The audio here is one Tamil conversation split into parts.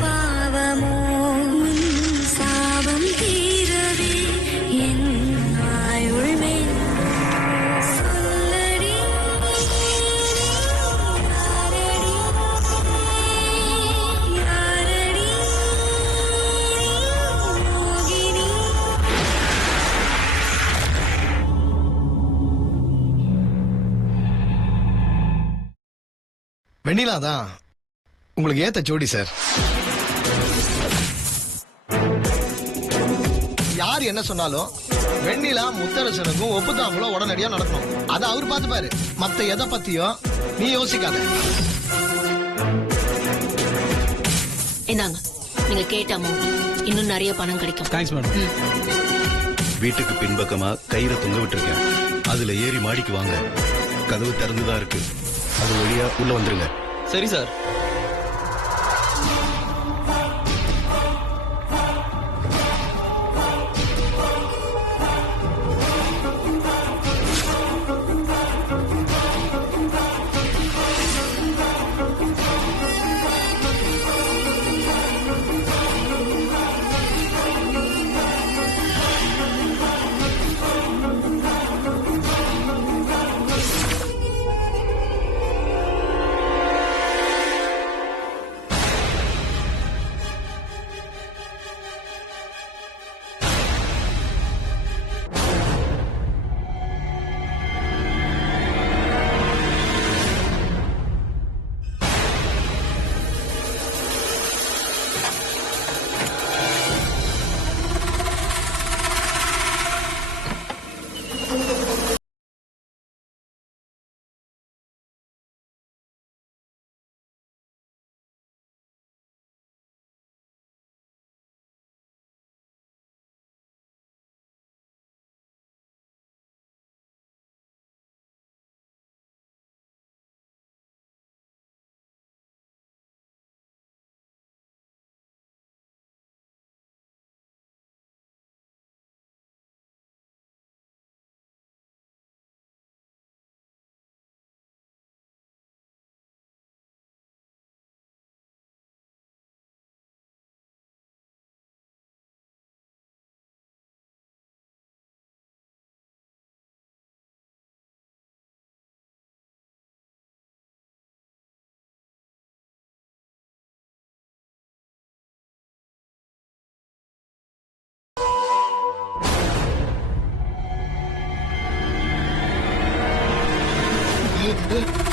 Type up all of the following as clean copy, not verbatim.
பாவமோ சாபம் தீரவே என் ஆயுள்மே சொல்லடி யாரடி மோகினி. வெண்ணிலா தான் உங்களுக்கு ஏத்த ஜோடி சார். யார் என்ன சொன்னாலும் வெண்ணிலா முத்தரசனுக்கும் ஒப்புதாங்களும் உடனடியா நடக்கணும். அதை அவர் பார்த்துப்பாரு. மத்த எதை பத்தியும் நீ யோசிக்காத. இந்தாங்க, நீங்க கேட்ட அமௌண்ட். இன்னும் நிறைய பணம் கிடைக்கும். Thanks madam. வீட்டுக்கு பின்பக்கமா கயிறை தொங்க விட்டுருக்கேன். அதுல ஏறி மாடிக்கு வாங்க. கதவு திறந்துதான் இருக்கு. அது வழியா உள்ள வந்துருங்க. சரி சார்.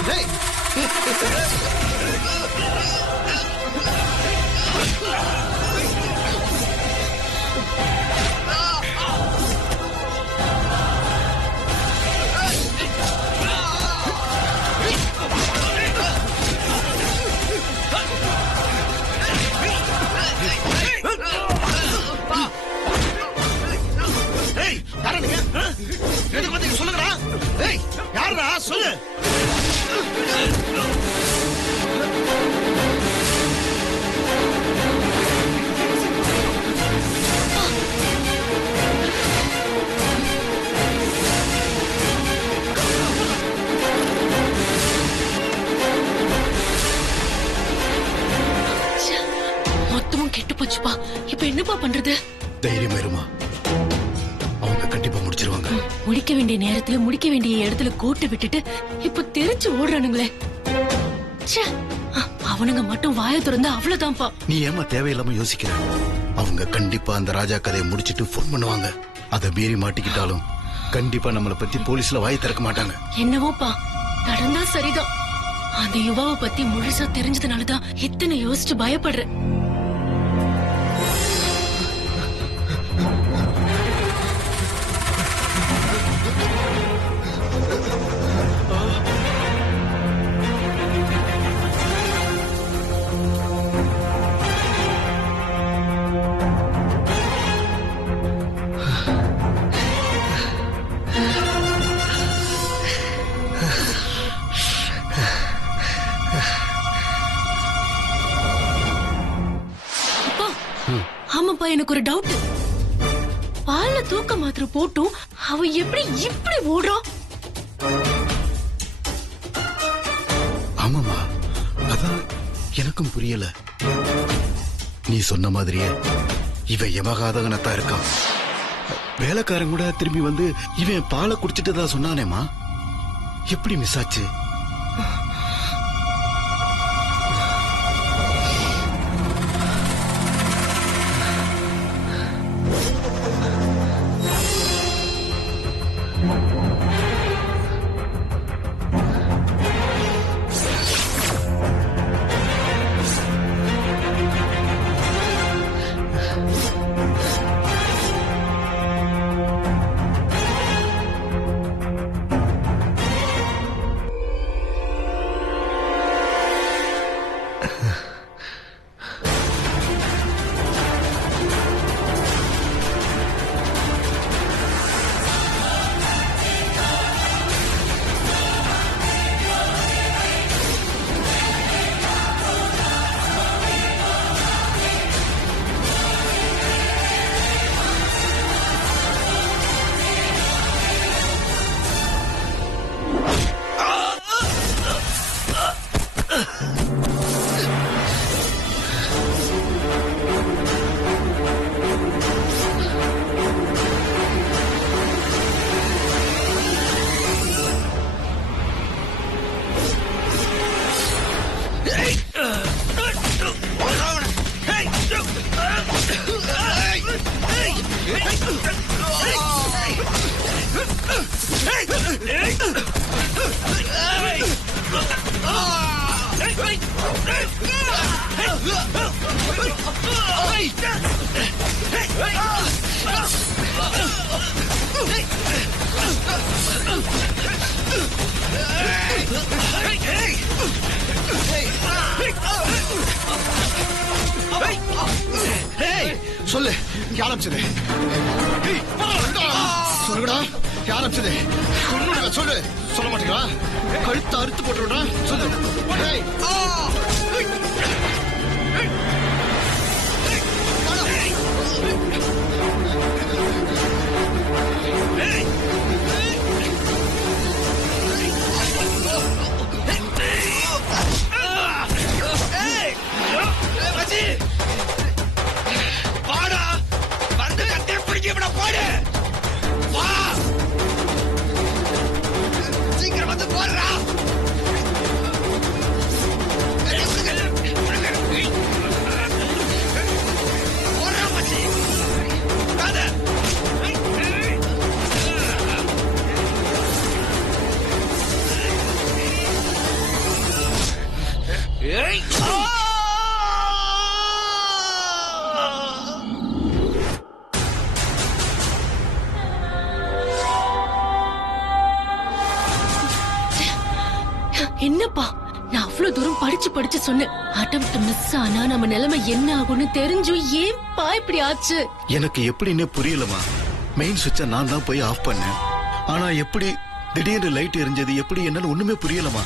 டேய். சொல்லுங்கடா. யாருடா சொல்லு. மொத்தமும் கெட்டு போச்சுப்பா. இப்ப என்னப்பா பண்றது? தைரியமா இருமா. அவங்க கண்டிப்பா முடிச்சிருவாங்க. முடிக்க வேண்டிய நேரத்துல முடிக்க வேண்டிய இடத்துல கோட்டை விட்டுட்டு இப்ப தெரிச்சு ஓடுறானுங்களே. அவனுங்க மட்டும் வாய திறந்தா அவ்வளவுதான்ப்பா. நீ ஏமா தேவையில்லாம யோசிக்கிற? அவங்க கண்டிப்பா அந்த ராஜா கதையை முடிச்சிட்டு போன் பண்ணுவாங்க. அதை மீறி மாட்டிக்கிட்டாலும் கண்டிப்பா நம்மளை பத்தி போலீஸ்ல வாய் திறக்க மாட்டாங்க. என்னவோப்பா நடந்தா சரிதான். அந்த யுவாவை பத்தி முழுசா தெரிஞ்சதுனாலதான் இத்தனை யோசிச்சு பயப்படுறேன். ஆமாப்பா, எனக்கு ஒரு டவுட். பால்ல தூக்க மாத்திரை போட்டும் அவ எப்படி இப்படி ஓடுறான்? ஆமாமா, அதான் எனக்கும் புரியல. நீ சொன்ன மாதிரியே இவன் யமகாதகனத்தான் இருக்கான். வேலைக்காரன் கூட திரும்பி வந்து இவன் பாலை குடிச்சிட்டு தான் சொன்னானேமா. எப்படி மிஸ் ஆச்சு? சொல்லு, யார் அனுப்பிச்சது? சொல்லுடா, யார் அனுப்பிச்சது? சொல்லுடா, சொல்லு. சொல்ல மாட்டீங்களா? கழுத்து அறுத்து போட்டுடா. சொல்லு. ஏய். என்னப்பா, நான் அவ்வளவு தூரம் படிச்சு சொன்னேன். அட்டெம்ப்ட் மிஸ் ஆனா நம்ம நிலைமை என்ன ஆகும்னு தெரிஞ்சும் ஏன்பா இப்படி ஆச்சு? எனக்கு எப்படின்னு புரியலமா. மெயின் சுவிட்ச நான் தான் போய் ஆஃப் பண்ணேன். ஆனா எப்படி திடீர்னு லைட் எரிஞ்சது எப்படி என்னன்னு ஒண்ணுமே புரியலமா.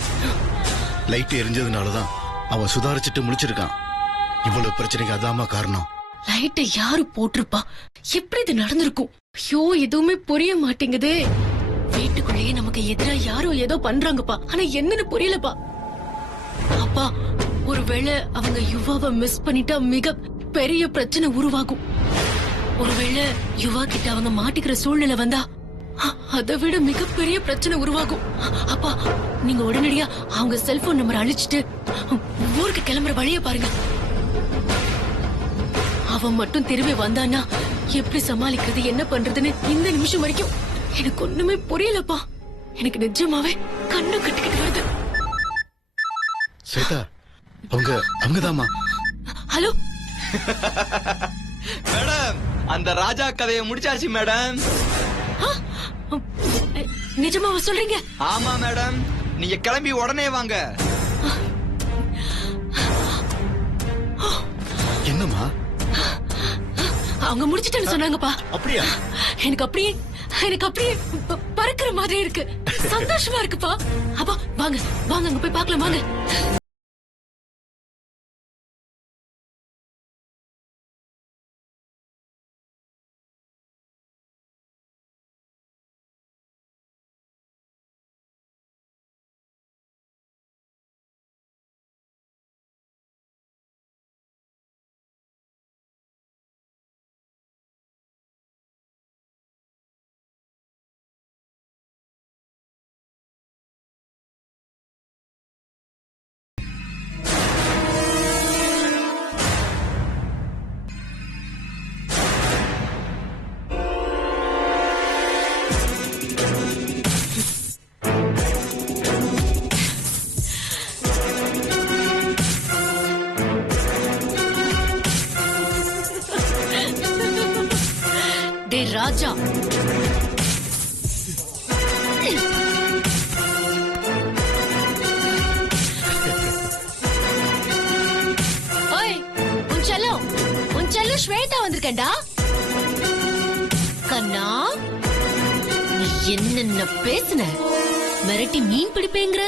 லைட் எரிஞ்சதுனாலதான் அவன் சுதாரிச்சுட்டு முடிச்சிருக்கான். இவ்வளவு பிரச்சனைக்கு அதாமா காரணம். லைட்டை யாரு போட்டிருப்பா? எப்படி இது நடந்திருக்கும்? ஐயோ, எதுவுமே புரிய மாட்டேங்குதே. வீட்டுக்குள்ளேயே நமக்கு எதிரா யாரோ ஏதோ பண்றாங்கப்பா. ஆனா என்னன்னு புரியலப்பா. அப்பா, ஒருவேளை அவங்க யுவாவை மிஸ் பண்ணிட்டா மிக பெரிய பிரச்சனை உருவாகும். ஒருவேளை யுவா கிட்ட அவங்க மாட்டிக்கிற சூழ்நிலை வந்தா அதை விட மிகப்பெரிய பிரச்சனை உருவாகும். அப்பா, நீங்க உடனடியா அவங்க செல்போன் நம்பர் அழிச்சிட்டு ஊருக்கு கிளம்புற வழிய பாருங்க. அவன் மட்டும் திரும்பி வந்தான்னா எப்படி சமாளிக்கிறது, என்ன பண்றதுன்னு இந்த நிமிஷம் வரைக்கும் எனக்கு ஒண்ணுமே புரியலப்பா. எனக்கு நிஜமாவே கண்ணு கட்டிக்கிட்டு வருது. சேதா, அவங்கதாமா. ஹலோ மேடம், அந்த ராஜா கதையை முடிச்சாச்சு மேடம். நிஜமாவா சொல்றீங்க? ஆமா மேடம், நீங்க கிளம்பி உடனே வாங்க. என்னம்மா? அவங்க முடிச்சிட்டேன்னு சொன்னாங்கப்பா. அப்படியா? எனக்கு அப்படியே பறக்கிற மாதிரி இருக்கு. சந்தோஷமா இருக்குப்பா. அப்பா வாங்க வாங்க, அங்க போய் பார்க்கலாம் வாங்க. டே ராஜா, ஓய், உன் செல்லம் ஸ்வேதா வந்திருக்கேன்டா. கண்ணா, நீ என்னென்ன பேசுன? மிரட்டி மீன் பிடிப்பேங்கிற,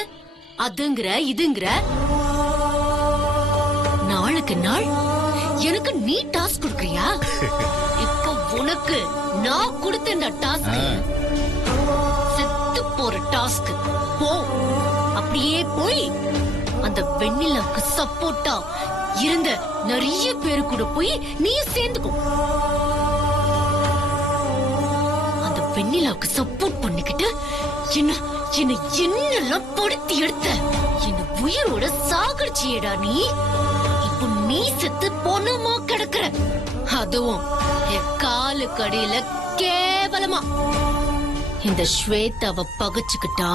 அதுங்கிற இதுங்கிற. நாளுக்கு நாள் எனக்கு நீ டாஸ்க் கொடுக்கறியா? இப்போ உனக்கு நான் கொடுத்த டாஸ்க் செத்து போற டாஸ்க். போ, அப்படியே போய் அந்த வெண்ணிலாவுக்கு சப்போர்ட்டா இருந்த நிறைய பேரு கூட போய் நீ சேர்ந்துக்கோ. அந்த வெண்ணிலாவுக்கு சப்போர்ட் பண்ணிக்கிட்டு என்னெல்லாம் படுத்தி எடுத்த, என்ன உயிரோட சாகடிச்சியடா நீ. இப்போ நீ செத்து பொண்ணுமா கிடக்குற, அதுவும் என் காலு கடையில கேவலமா. இந்த ஸ்வேதாவை பகைச்சுக்கிட்டா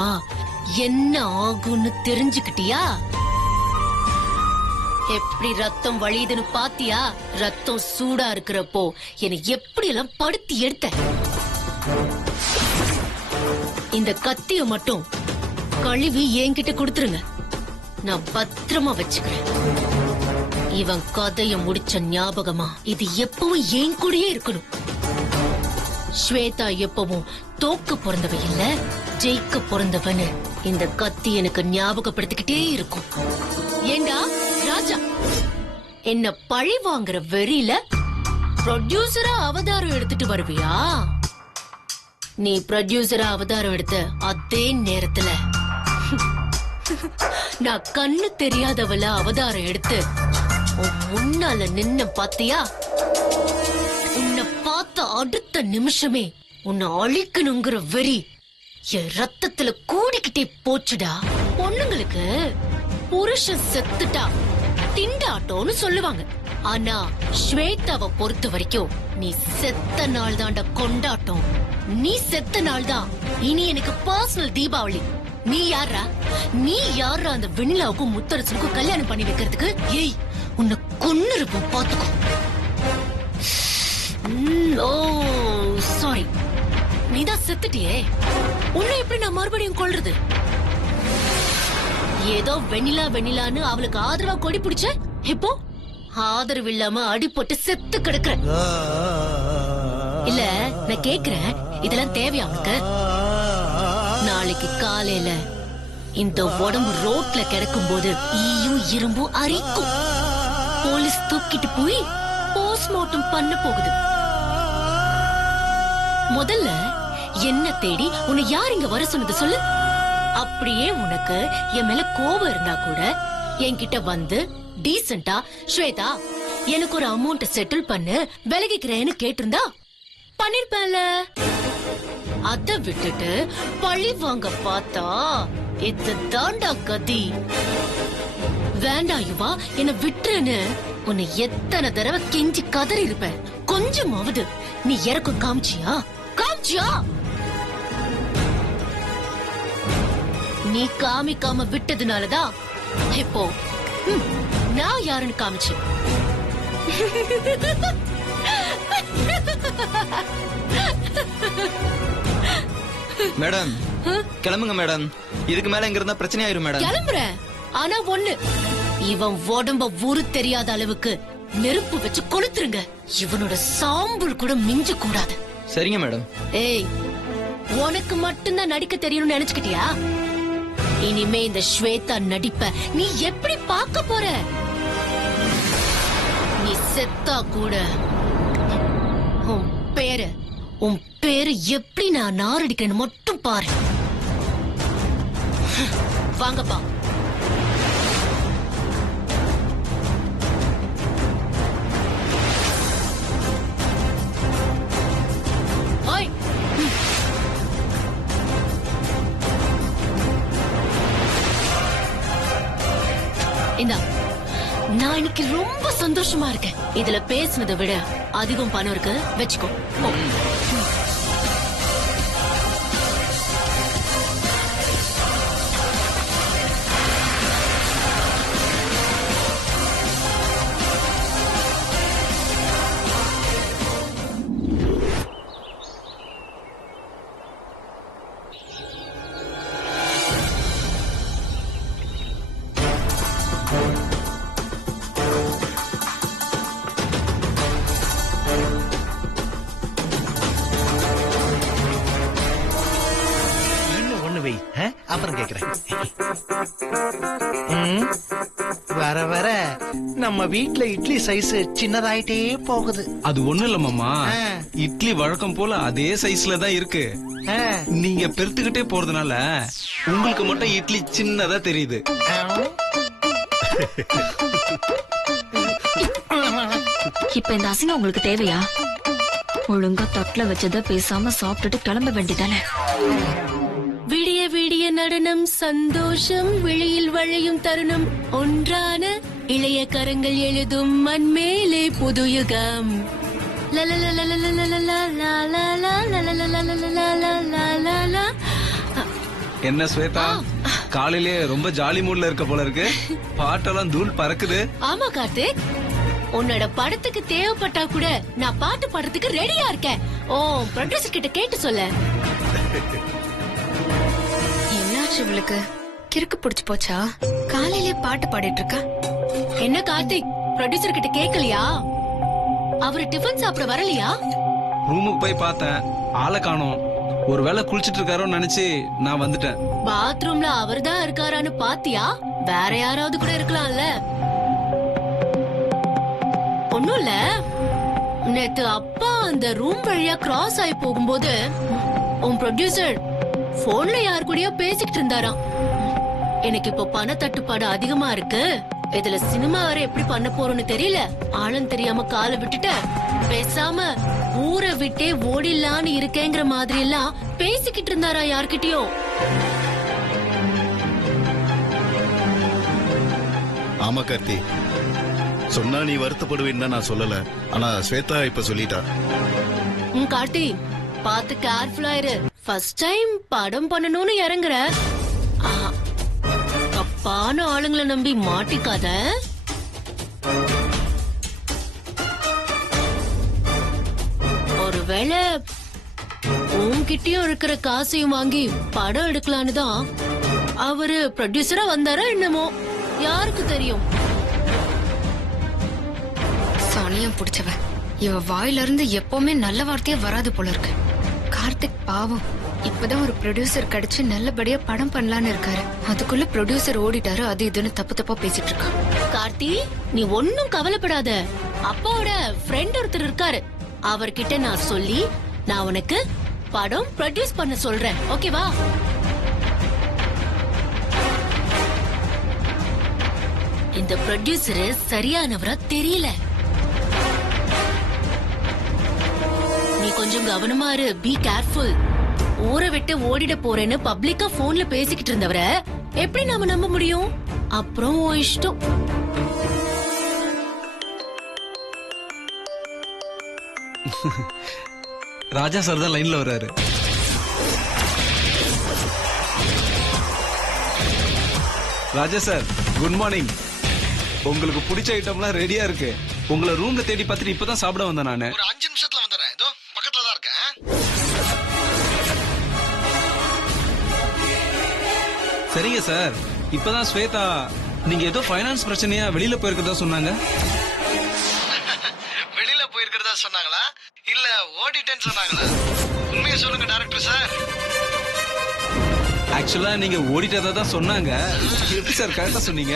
என்ன ஆகும்னு தெரிஞ்சுக்கிட்டியா? எப்படி ரத்தம் வழியுதுன்னு பாத்தியா? ரத்தம் சூடா இருக்கிறப்போ என்னை எப்படி எல்லாம் படுத்தி எடுத்த. இந்த கத்திய மட்டும் கழுவி என்கிட்ட கொடுத்துருங்க, நான் பத்திரமா வச்சுக்கிறேன். இவன் கதைய முடிச்ச ஞாபகமா இது எப்பவும் என் கூடயே இருக்கணும். ஸ்வேதா எப்பவும் தோக்க பிறந்தவ இல்ல, ஜெயிக்க பிறந்தவன்னு இந்த கத்தி எனக்கு ஞாபகப்படுத்திக்கிட்டே இருக்கும். ஏண்டா ராஜா, என்ன பழி வாங்குற வெறியில ப்ரொடியூசரா அவதாரம் எடுத்துட்டு வருவியா? நீ ப்ரொடியூசரா அவதாரம் எடுத்த அதே நேரத்துல நான் கண்ணு தெரியாதவள அவதாரம் எடுத்து உன் முன்னால நின்ன பாத்தியா? உன்னை பார்த்த அடுத்த நிமிஷமே உன்னை அழிக்கணுங்கிற வெறி என் ரத்தத்துல கூடிக்கிட்டே போச்சுடா. பொண்ணுங்களுக்கு புருஷன் செத்துட்டா திண்டாட்டோன்னு சொல்லுவாங்க. ஆனா ஸ்வேதாவை பொறுத்த வரைக்கும் நீ செத்த நாள் தான்டா கொண்டாட்டம். நீ செத்த நாள் தான் இனி எனக்கு பர்சனல் தீபாவளி. நீ யாரா அந்த வெண்ணிலாவுக்கும் முத்தரசனுக்கும் கல்யாணம் பண்ணி வைக்கிறதுக்கு? ஏய், உன்னை கொன்னு இருப்போம் பாத்துக்கோ. ஓ சாரி, நீதான் செத்துட்டியே, உன்னை எப்படி நான் மறுபடியும் கொல்றது? ஏதோ வெண்ணிலான்னு அவளுக்கு ஆதரவா கொடி பிடிச்ச, இப்போ ஆதரவு இல்லாம அடிபட்டு செத்து கிடக்குற. இல்ல நான் கேக்குறேன், இதெல்லாம் தேவையா உனக்கு? நாளைக்கு காலையில இந்த உடம்பு ரோட்ல கிடக்கும் போது ஈயும் இரும்பும் அரிக்கும். போலீஸ் தூக்கிட்டு போய் போஸ்ட்மார்ட்டம் பண்ண போகுது. முதல்ல என்ன தேடி உன்னை யார் இங்க வர சொன்னது சொல்லு. அப்படியே உனக்கு என் மேல கோபம் இருந்தா கூட என்கிட்ட வந்து டீசென்டா ஸ்வேதா எனக்கு ஒரு அமௌண்ட் செட்டில் பண்ணு விலகிக்கிறேன்னு கேட்டிருந்தா பண்ணிருப்பேன்ல. அத விட்டுட்டு பழி வாங்க பார்த்தா இது தாண்டா கதி. வேண்டாம் யுவா, என்ன விட்டுருன்னு உன்னை எத்தனை தடவை கெஞ்சி கதறி இருப்பேன். கொஞ்சமாவது நீ இறக்கம் காமிச்சியா? நீ காமிக்காம விட்டதுனாலதான் இப்போ நான் யாருன்னு காமிச்சு. மேடம் கிளம்புங்க மேடம், இதுக்கு மேல இங்க இருந்தா பிரச்சனை ஆயிரும் மேடம். கிளம்புறேன், ஆனா ஒண்ணு, இவன் உடம்ப ஊரு தெரியாத அளவுக்கு நெருப்பு வச்சு கொளுத்துருங்க. இவனோட சாம்பல் கூட மிஞ்ச கூடாது. சரிங்க மேடம். ஏய், உனக்கு மட்டும்தான் நடிக்க தெரியும்னு நினைச்சுக்கிட்டியா? இனிமே இந்த ஸ்வேதா நடிப்ப நீ எப்படி பார்க்க போற? நீ செத்தா கூட உன் பேரு எப்படி நான் நாரடிக்கிறேன்னு மட்டும் பாரு. வாங்கப்பா. ஓய், இந்தா, நான் இன்னைக்கு ரொம்ப சந்தோஷமா இருக்கேன். இதுல பேசுனதை விட அதிகம் பணம் இருக்கு, வச்சுக்கோ. போ. அப்புறம் கேக்குறேன். வர வர நம்ம வீட்ல இட்லி சைஸ் சின்னதாயிட்டே போகுது. அது ஒண்ணு இல்ல மாமா, ஆ. இட்லி வழக்கம் போல அதே சைஸ்ல தான் இருக்கு. ஆ. நீங்க பெருத்துக்கிட்டே போறதுனால உங்களுக்கு மட்டும் இட்லி சின்னதா தெரியுது. இப்ப இந்த அசிங்கம் உங்களுக்கு தேவையா? ஒழுங்கா தட்டுல வச்சத பேசாம சாப்பிட்டுட்டு கிளம்ப வேண்டியதானே. விடிய விடிய நடனம் சந்தோஷம் வெளியில் வழியும் தருணம் ஒன்றான இளைய கரங்கள் எழுதும் மண்மேலே புது யுகம். என்ன ஸ்வேதா, காலையிலே ரொம்ப ஜாலி மூட்ல இருக்க போல இருக்கு. பாட்டெல்லாம் தூள் பறக்குது. ஆமா கார்த்திக், உன்னோட படத்துக்கு தேவைப்பட்டா கூட நான் பாட்டு பாடுறதுக்கு ரெடியா இருக்கேன். ஓ ப்ரொடியூசர் கிட்ட கேட்டு சொல்ல. என்னாச்சு இவளுக்கு? கிறுக்கு பிடிச்சு போச்சா? காலையிலே பாட்டு பாடிட்டு இருக்கா. என்ன கார்த்திக், ப்ரொடியூசர் கிட்ட கேக்கலையா? அவரு டிஃபன் சாப்பிட வரலையா? ரூமுக்கு போய் பார்த்தேன், ஆளை காணோம். ஒருவேளை குளிச்சிட்டு இருக்காரோன்னு நினைச்சு நான் வந்துட்டேன். பாத்ரூம்ல அவர்தான் இருக்காரான்னு பாத்தியா? வேற யாராவது கூட இருக்கலாம்ல. ஒண்ணும் இல்ல, நேத்து அப்பா அந்த ரூம் வழியா கிராஸ் ஆகி போகும்போது உன் ப்ரொடியூசர் போன்ல யார் கூடயோ பேசிக்கிட்டு இருந்தாராம். எனக்கு இப்போ பண தட்டுப்பாடு அதிகமா இருக்கு, இதுல சினிமா வேற எப்படி பண்ண போறோம்னு தெரியல, ஆளும் தெரியாம காலை விட்டுட்ட, பேசாம ஊரை விட்டே ஓடிடலான்னு இருக்கேங்கிற மாதிரி எல்லாம் பேசிக்கிட்டு இருந்தாரா யார்கிட்டயோ. ஆமா கார்த்தி, சொன்னா நீ வருத்தப்படுவேன்னு நான் சொல்லல. ஆனா ஸ்வேதா இப்ப சொல்லிட்டா. கார்த்தி பாத்து கேர்ஃபுல்லா இரு. ஃபர்ஸ்ட் டைம் படம் பண்ணணும்னு இறங்குற, தப்பான ஆளுங்களை நம்பி மாட்டிக்காத. ஒருவேளை உன்கிட்டயும் இருக்கிற காசையும் வாங்கி படம் எடுக்கலான்னு தான் அவரு ப்ரொடியூசரா வந்தாரா என்னமோ, யாருக்கு தெரியும். சனியம் பிடிச்சவ. இவ வாயில இருந்து எப்பவுமே நல்ல வார்த்தையே வராது போல இருக்கு. கார்த்திக் பாவம், இப்பதான் ஒரு ப்ரொடியூசர் கிடைச்சு நல்லபடியா படம் பண்ணலான்னு இருக்காரு. அதுக்குள்ள ப்ரொடியூசர் ஓடிட்டாரு, அது இதுன்னு தப்பு தப்பா பேசிட்டு இருக்கான். கார்த்தி நீ ஒன்னும் கவலைப்படாத, அப்பாவோட ஃப்ரெண்ட் ஒருத்தர் இருக்காரு, அவர்கிட்ட நான் சொல்லி நான் உனக்கு படம் ப்ரொடியூஸ் பண்ண சொல்றேன். ஓகேவா? இந்த ப்ரொடியூசர் சரியானவரா தெரியல, நீ கொஞ்சம் கவனமா இரு. Be careful. ஊரை விட்டு ஓடிட போறேன்னு பப்ளிக்கா போன்ல பேசிக்கிட்டு இருந்தவரை எப்படி நாம நம்ப முடியும்? அப்புறம் உன் இஷ்டம். ராஜா சார் தான் லைன்ல வர்றாரு. ராஜா சார் குட் மார்னிங். உங்களுக்கு பிடிச்ச ஐட்டம்லாம் ரெடியா இருக்கு. உங்களை ரூம்ல தேடி பார்த்துட்டு இப்பதான் சாப்பிட வந்தேன் நானு. ஒரு 5 நிமிஷத்துல வந்துடுறேன், இதோ பக்கத்துல தான் இருக்கேன். சரிங்க சார். இப்பதான் ஸ்வேதா நீங்க ஏதோ ஃபைனான்ஸ் பிரச்சனையா வெளியில போயிருக்கதா சொன்னாங்க. வெளியில போயிருக்கிறதா சொன்னாங்களா இல்ல ஓடிட்டேன்னு சொன்னாங்களா? உண்மையை சொல்லுங்க டைரக்டர் சார். ஆக்சுவலா நீங்க ஓடிட்டதா தான் சொன்னாங்க. எப்படி சார் கரெக்டா சொன்னீங்க?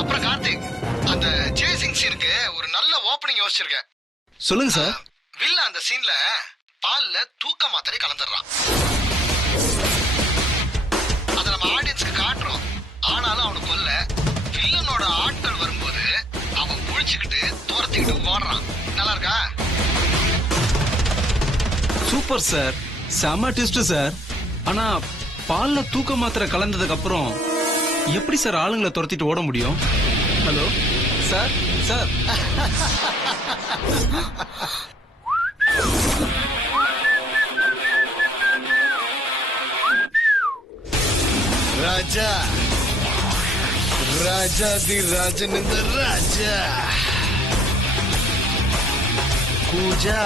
அப்புறம் கார்த்திக், அந்த சேசிங் சீனுக்கு ஒரு நல்ல ஓபனிங் யோசிச்சிருக்கேன். சொல்லுங்க சார். வில்ல அந்த சீன்ல பால்ல தூக்க மாத்திரை கலந்துடுறான். அத நம்ம ஆடியன்ஸ்க்கு காட்டுறோம், ஆனாலும் அவனுக்கு கொல்ல வில்லனோட ஆட்கள் வரும்போது அவன் புடிச்சுக்கிட்டு தூரத்துக்கிட்டு ஓடுறான். நல்லா இருக்கா? சூப்பர் சார், செம ட்விஸ்ட் சார். ஆனா பால்ல தூக்க மாத்திரை கலந்ததுக்கு அப்புறம் எப்படி சார் ஆளுங்களை துரத்திட்டு ஓட முடியும்? Hello sir. சார் ராஜா ராஜாதி ராஜன் இந்த ராஜா பூஜா